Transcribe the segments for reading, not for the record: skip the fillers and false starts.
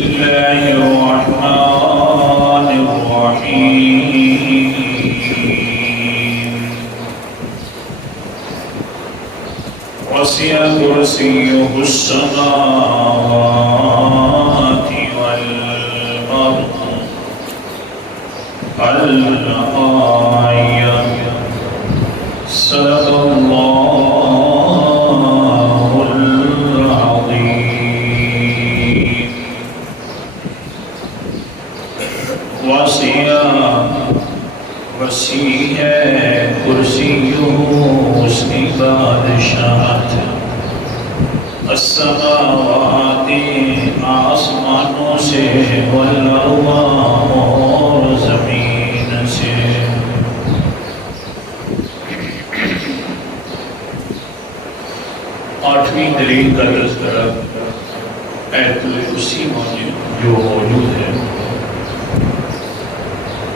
الله الرحمن الرحيم وسع كرسيه السماوات والأرض الآية صدق الله العظيم وسیع کرسیہ اس کی بادشاہت السماوات آسمانوں سے والارض اور زمین سے آٹھویں دلیل کا تذکرہ آیت الکرسی جو موجود ہے۔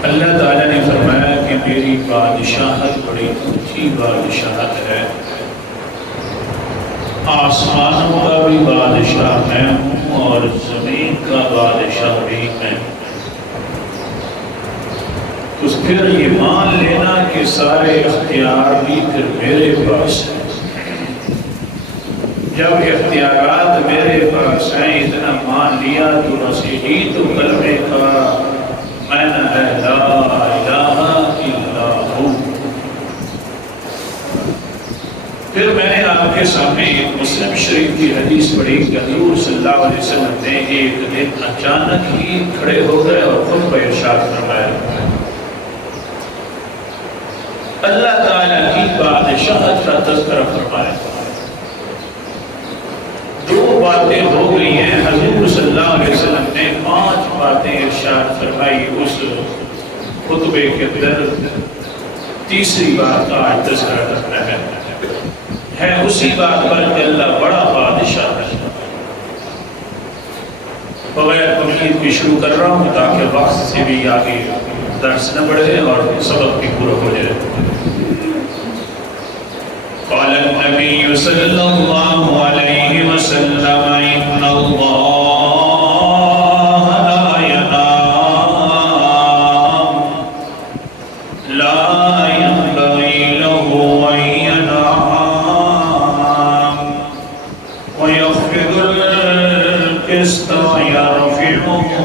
اللہ تعالیٰ نے فرمایا کہ میری بادشاہت بڑی اونچی بادشاہت ہے، آسمانوں کا بھی بادشاہ میں ہوں اور زمین کا بادشاہ بھی میں ہوں۔ تو پھر یہ مان لینا کہ سارے اختیار بھی پھر میرے پاس ہیں۔ جب اختیارات میرے پاس ہیں اتنا مان لیا تو بس یہی تو کلمے کا معنی ہے لا الہ الا ہو۔ پھر میں نے آپ کے سامنے ایک مسلم شریف کی حدیث پڑھی کہ حضور صلی اللہ علیہ وسلم نے ایک دن اچانک ہی کھڑے ہو گئے اور خود پر ارشاد فرمایا اللہ تعالیٰ کی بادشاہت کا تذکرہ فرمایا۔ دو باتیں ہو گئی ہیں، حضور صلی اللہ علیہ وسلم نے 5 باتیں ارشاد فرمائی اس خطبے کے اندر۔ تیسری بات کا آج تذکرہ کرنا ہے اسی بات پر کہ اللہ بڑا بادشاہ ہے۔ بغیر تمہید بھی شروع کر رہا ہوں تاکہ وقت سے بھی آگے درس نہ بڑھے اور سبق بھی پورا ہو جائے۔ قال النبي صلى الله عليه وسلم إن الله لا ينام لا ينبغي له أن ينام ويخفض القسط ويرفعه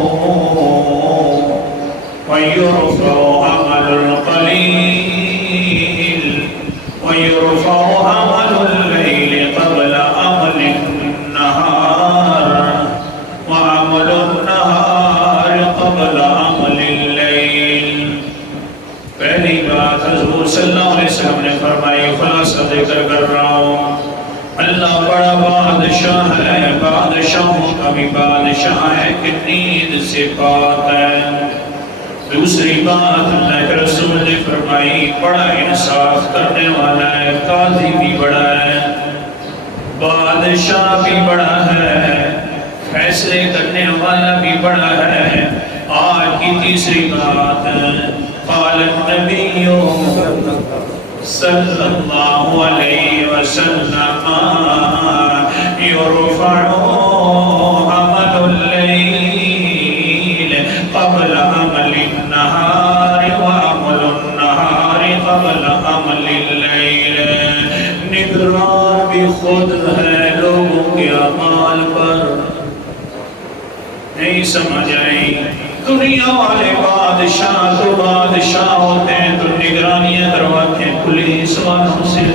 ويرفع عمل القليل ويرفع عمل الليل قبل عمل النهار وعمل النهار قبل عمل الليل۔ پہلی بات حضور صلی اللہ علیہ وسلم نے فرمائی، خلاصہ ذکر کر رہا ہوں، اللہ بڑا بادشاہ ہے، بادشاہوں کا بھی بادشاہ ہے کہ نیند سے پاک ہے۔ دوسری بات اللہ کے رسول نے فرمائی بڑا انصاف کرنے والا ہے، قاضی بھی بڑا ہے، بادشاہ بھی بڑا ہے، فیصلے کرنے والا بھی بڑا ہے۔ آج کی تیسری بات قال النبی صلی اللہ علیہ وسلم یرفع عمل اللیل قبل عمل النہار وعمل النہار قبل عمل اللیل۔ نگران بھی خود ہے لوگوں کے اعمال پر، نہیں سمجھ آئی؟ دنیا والے بادشاہ تو بادشاہ ہوتے ہیں تو نگرانیاں کرواتے ہیں پولیس والوں سے،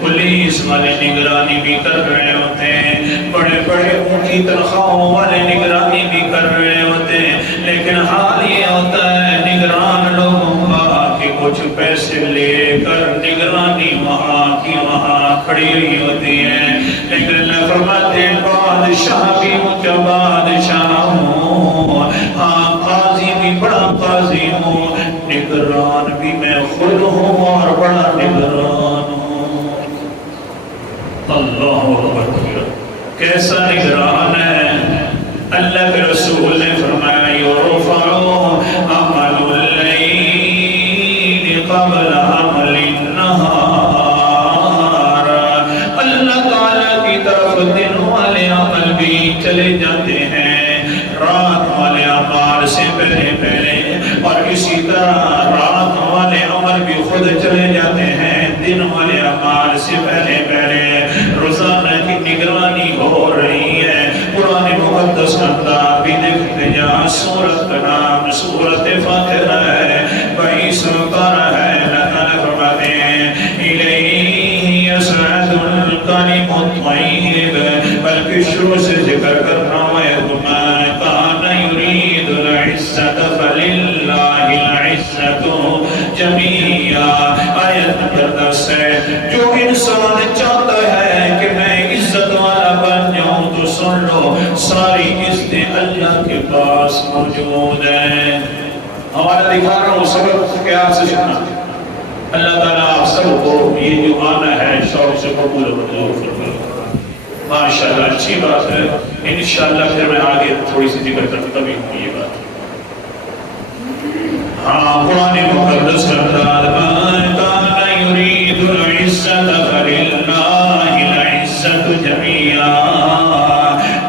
پولیس والے نگرانی بھی کر رہے ہوتے ہیں، بڑے بڑے اونچی تنخواہوں والے نگرانی بھی کر رہے ہوتے ہیں، لیکن حال یہ ہوتا ہے نگران لوگوں کا کہ کچھ پیسے لے کر نگرانی وہاں کی وہاں کھڑی ہوئی ہوتی ہے۔ لیکن اللہ فرماتے ہیں بادشاہ بھی اونچا بادشاہ ہوں، ہاں قاضی بھی بڑا قاضی ہوں، نگران بھی میں خود ہوں اور بڑا نگران ہوں۔ اللہ اکبر، کیسا نگران ہے؟ اللہ کے رسول نے فرمایا یرفع عمل اللیل قبل عمل النہار۔ اللہ تعالیٰ کی طرف دن والے عمل بھی چلے جاتے ہیں، رات اعمال سے پہلے پہلے، اور اسی طرح رات والے عمل بھی خود چلے جاتے ہیں دن والے اعمال سے پہلے پہلے۔ روزانہ کی نگرانی ہو رہی ہے۔ قرآن مقدس کا بھی دیکھتے جا، سورت کا نام سورت فاتر ہے، 22 پارہ ہے۔ اللہ تعالیٰ فرماتے ہیں الیہ یصعد الکلم الطیب، بلکہ شروع سے ذکر کر رہا ہوں من کان یرید العزت فللہ العزت جمیعا۔ آیت نمبر 10 ہے، جو انسان چاہتا ہے کہ میں عزت والا بن جاؤں تو سن لو، ساری عزتیں اللہ کے پاس موجود ہیں۔ ہمارا دکھا رہا ہوں سبق کے آپ سے سننا۔ اللہ تعالیٰ آپ سب کو یہ جو آنا ہے شوق سے قبول و منظور فرمائے۔ ماشاءاللہ اچھی بات ہے، انشاءاللہ پھر میں آگے تھوڑی سی ذکر کرتا بھی ہوں یہ بات۔ ہاں قرآن مقدس کا من کان یرید العزت فللہ العزت جمیعا،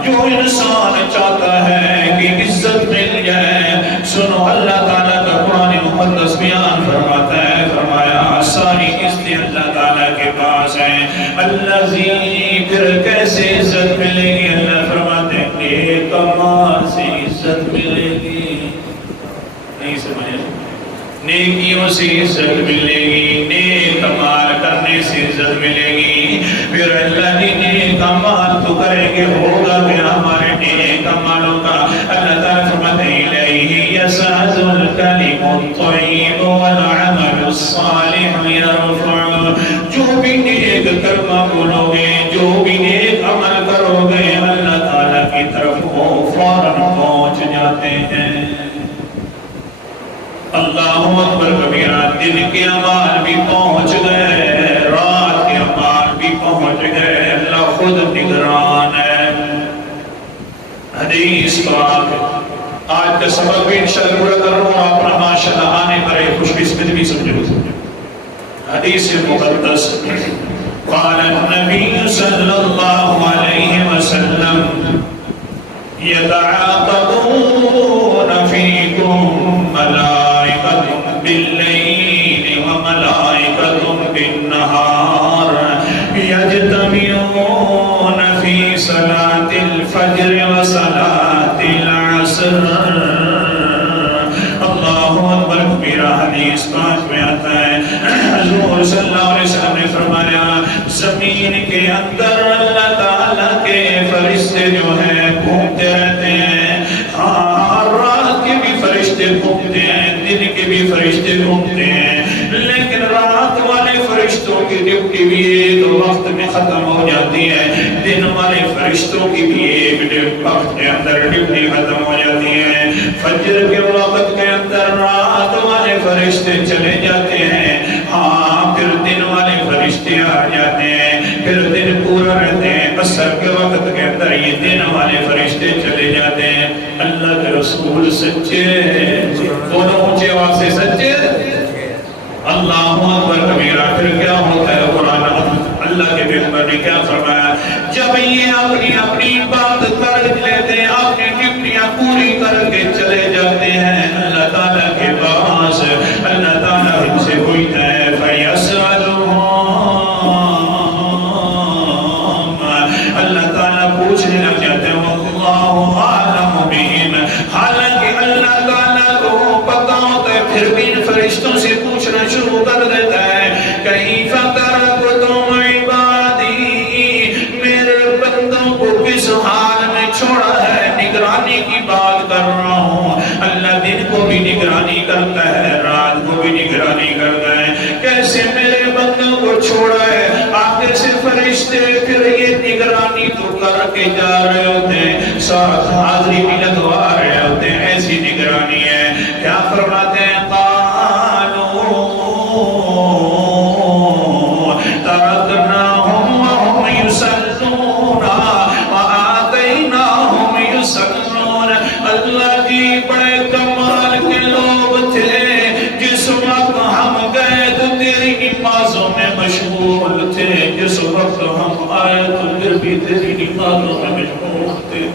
جو انسان چاہتا ہے کہ عزت مل جائے، سنو اللہ تعالیٰ کا قرآن مقدس بیان فرماتا ہے، فرمایا ساری عزتیں اللہ تعالیٰ کے پاس ہیں۔ الذی، پھر کیسے عزت ملے گی؟ اللہ فرماتے ہیں نیک اعمال سے عزت ملے گی۔ نہیں سمجھے؟ نیکیوں سے عزت ملے گی، نیک اعمال کرنے سے عزت ملے گی۔ پھر اللہ کی نیک اعمال تو کریں گے، ہوگا بھی ہمارے نیک اعمالوں کا۔ اللہ تعالیٰ فرماتے ہیں الیہ یصعد الکلم الطیب والعمل الصالح یرفعہ، جو بھی نیک کلمہ بولو گے، جو بھی نیک عمل کرو گے، اللہ تعالیٰ کی طرف وہ فوراً پہنچ جاتے ہیں۔ اللہ اکبر کبیرہ، دن کے اعمال بھی پہنچ گئے، رات کے اعمال بھی پہنچ گئے، اللہ خود نگران ہے۔ حدیث پاک آج کا سبق بھی انشاءاللہ پورا کر رہا ہوں، اپنا ماشاءاللہ آنے پر ایک خوش قسمت بھی سمجھو۔ حدیث مقدس قال النبی صلی اللہ علیہ وسلم یتعاقبون فیکم ملائکۃ باللیل وملائکۃ بالنہار، یجتمعون فی صلاة الفجر وصلاة العصر۔ اللہ اکبر کبیرہ، حدیث پاک میں آتا ہے حضور صلی اللہ علیہ وسلم نے فرمایا زمین کے اندر اللہ تعالیٰ کے فرشتے جو ہیں گھومتے رہتے ہیں۔ ہاں رات کے بھی فرشتے گھومتے ہیں، دن کے بھی فرشتے گھومتے ہیں، لیکن رات والے فرشتوں کی ڈیوٹی بھی ایک وقت میں ختم ہو جاتی ہے، دن والے فرشتوں کی بھی ایک وقت کے اندر ڈیوٹی ختم ہو جاتی ہے۔ فجر کے وقت کے اندر رات والے فرشتے چلے جاتے ہیں، ہاں پھر دن والے فرشتے آ جاتے ہیں، پھر دن پورا رہتے ہیں۔ عصر کے وقت کے اندر یہ دن والے فرشتے چلے جاتے ہیں۔ اللہ کے رسول سچے، دونوں اونچے آواز سے سچے، اللہ اکبر کبیرہ۔ پھر کیا ہوتا ہے؟ قرآن اللہ کے پیغمبر نے کیا فرمایا؟ جب یہ اپنی اپنی بات کر لیتے ہیں، اپنی ڈیوٹیاں پوری کر کے چلے جاتے ہیں اللہ تعالیٰ کے پاس، اللہ تعالیٰ ان سے پوچھتا ہے فَيَسْأَلُهُمْ، اللہ تعالیٰ پوچھنے لگ جاتے ہیں وَاللَّهُ أَعْلَمُ بِهِمْ، حالانکہ اللہ تعالیٰ کو پتہ ہوتا ہے، پھر بھی ان فرشتوں سے پوچھنا شروع کر دیتا ہے كَيْفَ تَرَكْتُمْ عِبَادِي، میرے بندوں کو کس حال میں چھوڑا ہے؟ نگرانی کی بات کر رہا ہوں۔ اللہ دن کو بھی نگرانی کرتا ہے، رات کو بھی نگرانی کرتا ہے، کیسے میرے بندوں کو چھوڑا ہے؟ آگے سے فرشتے پھر یہ نگرانی تو کر کے جا رہے ہوتے ہیں، ساتھ حاضری بھی لگوا رہے ہوتے ہیں، ایسی نگرانی ہے۔ کیا فرماتے ہیں؟ اللہ جی بڑے کمال کے لوگ تھے، جس وقت ہم گئے تو تیری نمازوں میں مشغول تھے، جس وقت ہم آئے تو پھر بھی تیری نمازوں میں مشغول تھے۔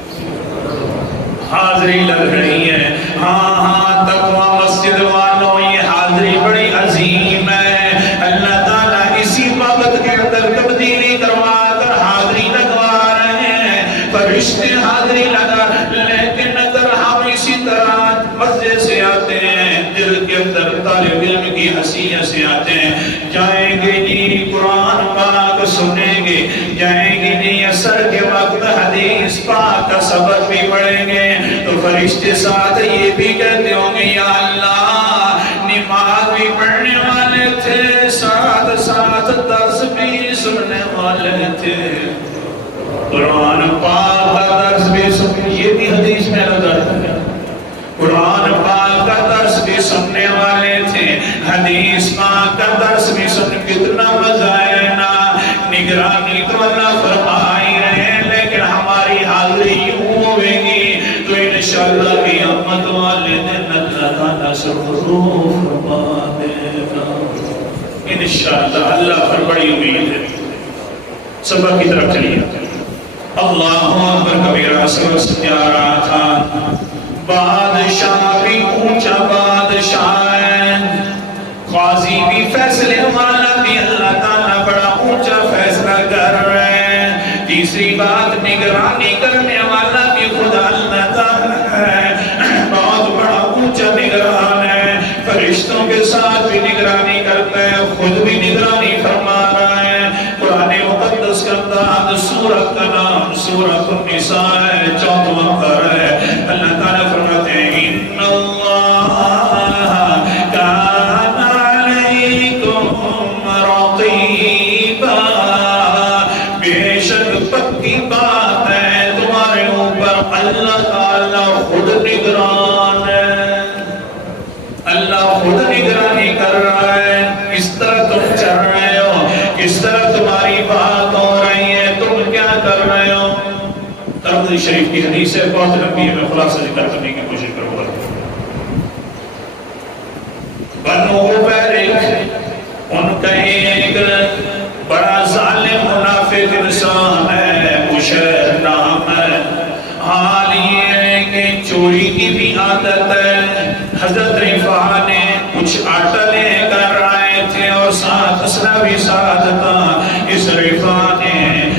حاضری لگ رہی ہے، ہاں تقوی مسجد والوں یہ حاضری بڑی عظیم ہے. اللہ تعالیٰ اسی وقت کے اندر تبدیلی کروا کر حاضری لگوا رہے ہیں. فرشتے حاضری لگا. لیکن اگر ہم اسی طرح مزے سے آتے ہیں, دل کے اندر طالب علم کی حیثیت سے آتے ہیں, جائیں گے جی قرآن پاک سنیں گے, جائیں گے جی عصر کے وقت حدیث پاک کا سبق بھی پڑھیں گے, تو فرشتے ساتھ یہ بھی کہتے ہوں گے یا اللہ نماز بھی پڑھنے والے تھے, ساتھ ساتھ درس بھی سننے والے تھے, قرآن پاک کا درس بھی سننے, یہ بھی حدیث میں نظر ہے, قرآن پاک کا درس بھی سننے والے تھے, حدیث پاک کا درس بھی سننے. کتنا مزہ ہے نا. نگرانی تو اللہ فرمائی رہے ہیں, لیکن ہماری حاضری یوں ہوئے گی تو انشاءاللہ قیامت والے دن اللہ تعالیٰ سرور فرما دے گا انشاءاللہ. اللہ پر بڑی امید ہے. سبق کی طرف چلیے. اللہ اکبر کبیرہ. سبق جا رہا تھا. بادشاہ بھی اونچا بادشاہ ہے, قاضی بھی فیصلے والا بھی اللہ تعالیٰ بڑا اونچا فیصلہ کر رہے ہیں. تیسری بات نگرانی کرنے والا بھی خدا اللہ تعالیٰ ہے, بہت بڑا اونچا نگران ہے. فرشتوں کے ساتھ بھی نگرانی کرتا ہے, خود بھی نگرانی فرما رہا ہے. قرآن مقدس کا انداز سورت کا نام سورت النساء ہے, 4واں پارہ ہے. اللہ تعالیٰ فرماتے ہیں ان اللہ کان علیکم رقیبا, بے شک پکی بات ہے تمہارے اوپر اللہ تعالیٰ خود نگران ہے. اللہ خود نگرانی کر رہا ہے. کس طرح تم چل رہے ہو, کس طرح تمہاری بات ہو رہی ہے, تم کیا کر رہے ہو. ترمذی شریف کی حدیث ہے, بہت لمبی ہے, میں خلاصہ ذکر کرنے کی کوشش کروں گا. بنو عبیرک ان کا ایک بڑا ظالم منافق انسان ہے, بشیر نام ہے. حال یہ ہے کہ چوری کی بھی عادت ہے. حضرت رفاعہ نے کچھ آٹا لے کر آئے تھے اور ساتھ اسلحہ بھی ساتھ تھا. اس رفاعہ نے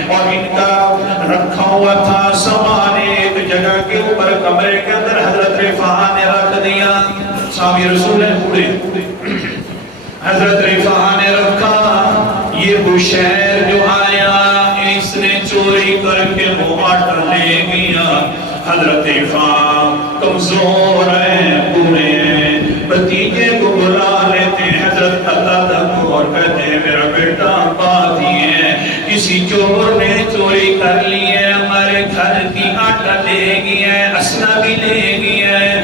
اور ان کا رکھا ہوا تھا سامان ایک جگہ کے اوپر کمرے کے اندر حضرت رفاعہ نے رکھ دیا. صحابی رسول ہیں پورے. حضرت رفاعہ نے رکھا. یہ بشیر جو آیا اس نے چوری کر کے وہ آٹا لے گیا. حضرت رفاعہ کمزور ہیں, بوڑھے ہیں, بھتیجے کو بلا لیتے ہیں حضرت قتادہ کو اور کہتے ہیں میرا بیٹا بات یہ ہے کسی چور نے چوری کر لی ہے, ہمارے گھر کی آٹا لے گیا ہے, اسلحہ بھی لے گیا ہے,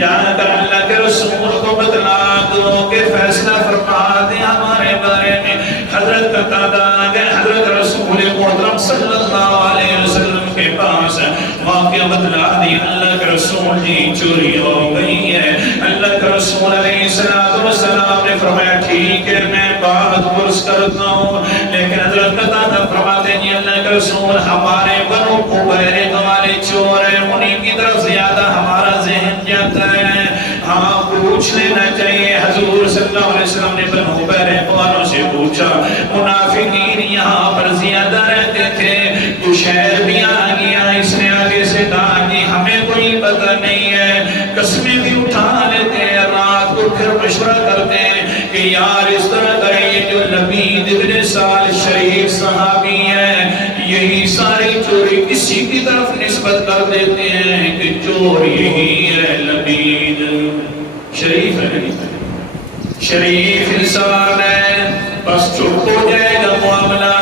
جا کر اللہ کے رسول کو بتلا دو کہ فیصلہ فرما دیں ہمارے بارے میں. حضرت قتادہ آگئے حضرت رسول محترم صلی اللہ علیہ وسلم کے پاس, واقعہ بتلا دی. اللہ کے رسول جی چوری ہو گئی ہے. اللہ کے رسول علیہ السلام نے فرمایا ٹھیک ہے میں بات پرس کرتا ہوں, لیکن حضرت قتادہ فرماتے ہیں اللہ کے رسول ہمارے بنو عبیرک والے چور ہیں, انہیں کی طرف زیادہ ہمارا ذہن جاتا ہے. ہاں پوچھ لینا چاہیے. حضور صلی اللہ علیہ وسلم نے بنو عبیرک والوں سے پوچھا, منافقین یہاں پر زیادہ رہتے تھے, بشیر بھی آ گیا. اس نے آگے سے کہا کہ ہمیں کوئی پتہ نہیں ہے, قسمیں بھی اٹھا لیتے ہیں, رات کو پھر مشورہ کرتے ہیں کہ یار اس طرح کریں. یہ جو لبید ابن سال شریف صحابی ہے, یہی ساری چوری کسی کی طرف نسبت کر دیتے ہیں کہ چور یہی ہے لبید. شریف ہے, شریف انسان ہے, بس چپ ہو جائے گا معاملہ.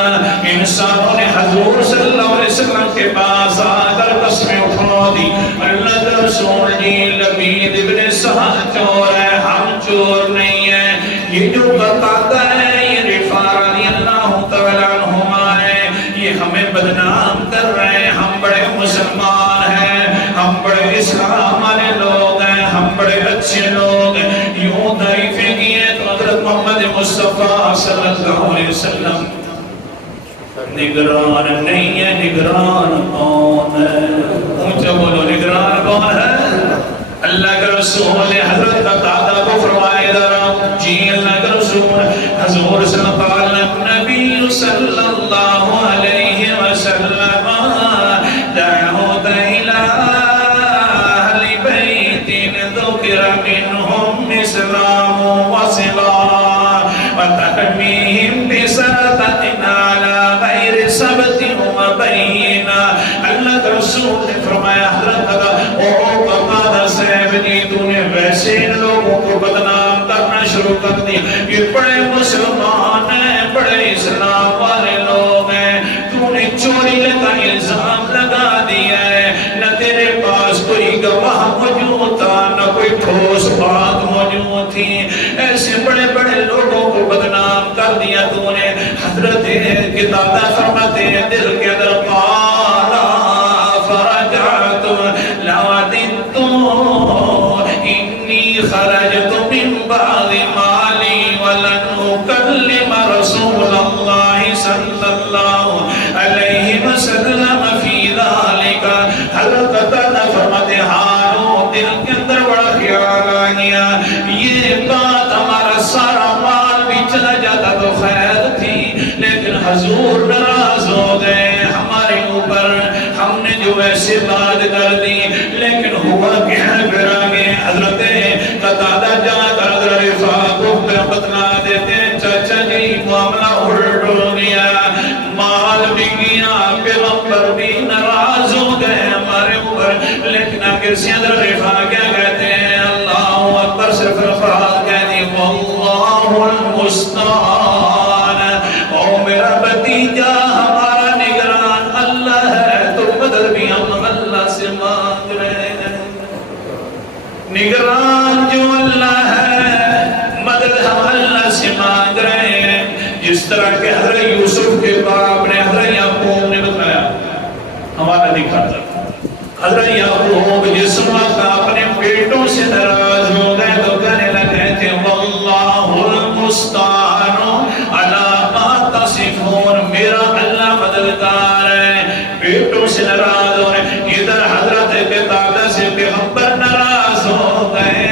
انسانوں نے حضور صلی اللہ علیہ وسلم کے پاس آ کر قسمیں اٹھا دی. اللہ کا رسول جی لبید ابن سہل چور ہے, ہم چور نہیں ہیں. یہ جو بتاتا ہے یہ رفاعہ رضی اللہ تعالیٰ عنہما ہے, یہ ہمیں بدنام کر رہے ہیں. ہم بڑے مسلمان ہیں, ہم بڑے اسلام والے لوگ ہیں, ہم بڑے اچھے لوگ ہیں. یوں تعریفیں کی ہیں تو حضرت محمد مصطفیٰ صلی اللہ علیہ وسلم نگران نہیں ہے. نگران کون ہے؟ اونچا بولو, نگران کون ہے؟ اللہ کا رسول نے حضرت قتادہ کو فرمایا ذرا جی اللہ کے رسول حضور صلی اللہ نبی صلی اللہ علیہ وسلم دعوت الى اہل بیت ذکر منہم اسلام وصلاح وتحمیم بسرطت على غیر سبت مبینہ اللہ کے رسول نے فرمایا حضرت قتادہ صاحب جی تو نے ویسے ان لوگوں کو بدنام کرنا شروع کر دیا یہ بڑے مسلمان ہیں بڑے اسلام والے لوگ ہیں تو نے چوری کا الزام لگا دیا ہے نہ تیرے پاس کوئی گواہ موجود تھا نہ کوئی ٹھوس بات موجود تھی ایسے بڑے بڑے لوگوں کو بدنام کر دیا تو نے حضرت قتادہ فرماتے ہیں دل کے اندر قالا فرجعت لوددت انی خرجت من بعض مالی ولن اکلم رسول اللہ صلی اللہ علیہ وسلم فی ذالک حضرت قتادہ فرماتے ہارو دل کے اندر بڑا خیال آ گیا یہ بات ہمارا سارا مال بھی چلا جاتا تو خیر تھی لیکن حضور ناراض ہو گئے ہمارے اوپر ہم نے جو ایسے بات کر دی لیکن ہوا کیا پھر آگے حضرت قتادہ جا کر حضرت رفاع کو بتلا دیتے چچا جی معاملہ الٹ ہو گیا مال بھی گیا پیغمبر بھی ناراض ہو گئے ہمارے اوپر لیکن آگے سے حضرت رفاع کیا کہتے ہیں اللہ اکبر صرف الفاظ کہتے ہیں واللہ المستعان او میرا بھتیجا ہمارا نگران اللہ ہے تو مدد بھی ہم اللہ سے مانگ رہے ہیں نگران جو اللہ ہے مدد ہم اللہ سے مانگ رہے ہیں جس طرح کہ حضرت یوسف کے باپ نے حضرت یعقوب نے بتایا ہمارا دکھاتا حضرت یعقوب جس وقت اپنے بیٹوں سے ناراض ہو گئے تو کہنے لگے تھے واللہ المستعان علی ما تصفون میرا اللہ مددگار ہے بیٹوں سے ناراض ہو رہے ادھر حضرت قتادہ سے پیغمبر ناراض ہو گئے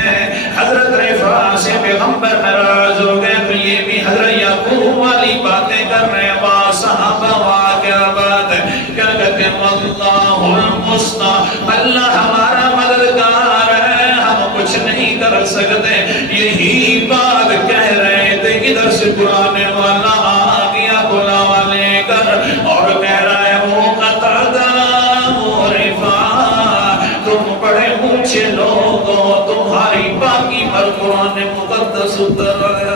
حضرت رفاع سے پیغمبر ناراض ہو گئے تو یہ بھی حضرت یعقوب والی باتیں کر رہے ہیں واہ صحابہ واہ کیا بات ہے کیا کہتے ہیں واللہ المستعان اللہ ہمارا مددگار ہے ہم کچھ نہیں کر سکتے یہی بات کہہ رہے تھے ادھر سے بلانے والا آ گیا بلاوا لے کر اور کہہ رہا ہے وہ قتادہ وہ رفاع تم بڑے اونچے لوگ ہو تمہاری باقی پر قرآن مقدس اتر ہے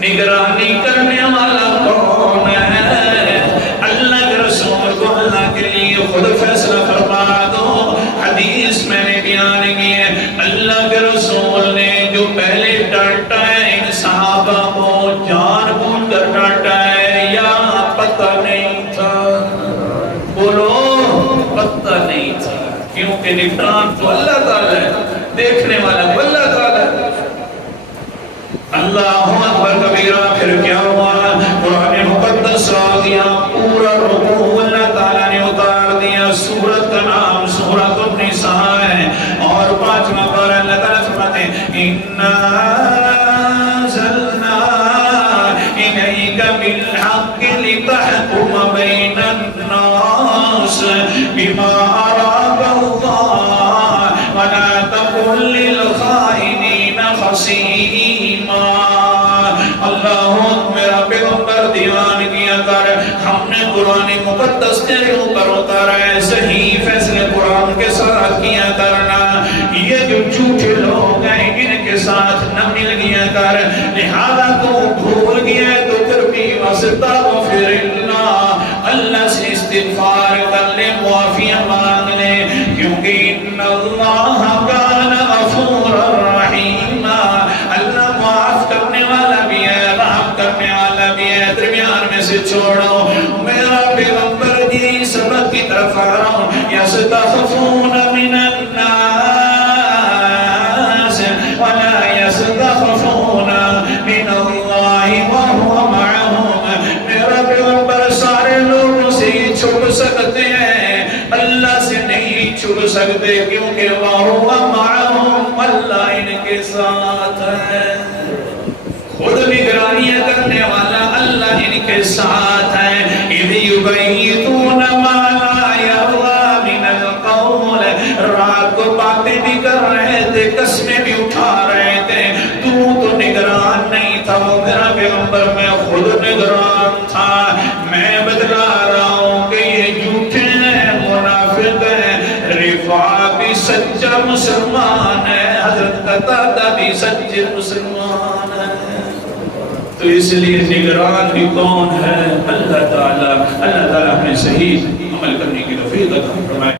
نگرانی کرنے والا کون ہے اللہ کے رسول کو اللہ کے لیے خود فیصلہ فرما دو حدیث میں نے بیان کی ہے اللہ کے رسول نے جو پہلے ڈانٹا ہے ان صحابہ کو جان بوجھ کر ڈانٹا ہے یا پتہ نہیں تھا بولو پتہ نہیں تھا کیونکہ نگران تو اللہ تعالی ہے دیکھنے والا تو اللہ تعالی ہے اللہ اکبر کبیرہ پھر کیا ہوا قرآن مقدس آ گیا پورا رکوع اللہ تعالیٰ نے اتار دیا سورت کا نام سورت النساء ہے اور 5واں پارہ اللہ تعالیٰ فرماتے ہیں اِنَّا أَنزَلْنَا إِلَيْكَ بِالْحَقِّ لِتَحْكُمَ بَيْنَ النَّاسِ بِمَا أَرَاكَ اللَّهُ وَلَا تَكُن لِّلْخَائِنِينَ خَصِيمًا اللہ میرا پیغمبر دیوان کیا کر ہم نے قرآن مقدس تیرے اوپر اتارا ہے صحیح فیصلے قرآن کے ساتھ کیا کرنا یہ جو جھوٹے لوگ ہیں ان کے ساتھ نہ مل گیا کر لہذا تو بھول گیا تو پھر بھی واستغفر اللہ اللہ سے استغفار کر لے معافی مانگ لے کیونکہ ان اللہ کان غفورا رحیما اللہ معاف کرنے والا بھی ہے رحم کرنے والا بھی ہے درمیان میں سے چھوڑو میرا پیغمبر جی سبق کی طرف آ رہا ہوں یستخفون من الناس ولا یستخفون من اللہ وهو معهم میرا پیغمبر سارے لوگوں سے چھپ سکتے ہیں اللہ سے نہیں چھپ سکتے کیونکہ وَهُوَ مَعَهُمْ، اللہ ان کے ساتھ ہے. خود نگرانیاں کرنے والا اللہ ان کے ساتھ ہے. اِذْ يُبَيِّتُونَ مَا لَا يَرْضَىٰ مِنَ الْقَوْلِ، رات کو باتیں بھی کر رہے تھے، قسمیں بھی اٹھا رہے تھے. تو نگران نہیں تھا، وہ میرا پیغمبر، میں خود نگران تھا. میں بتلا رہا ہوں کہ یہ جھوٹے ہیں، منافق ہیں. رفاع بھی سچا مسلمان ہے، حضرت قتادہ بھی سچے مسلمان ہے. تو اس لیے نگران بھی کون ہے؟ اللہ تعالیٰ. اللہ تعالیٰ ہمیں صحیح عمل کرنے کی توفیق عطا فرمائے.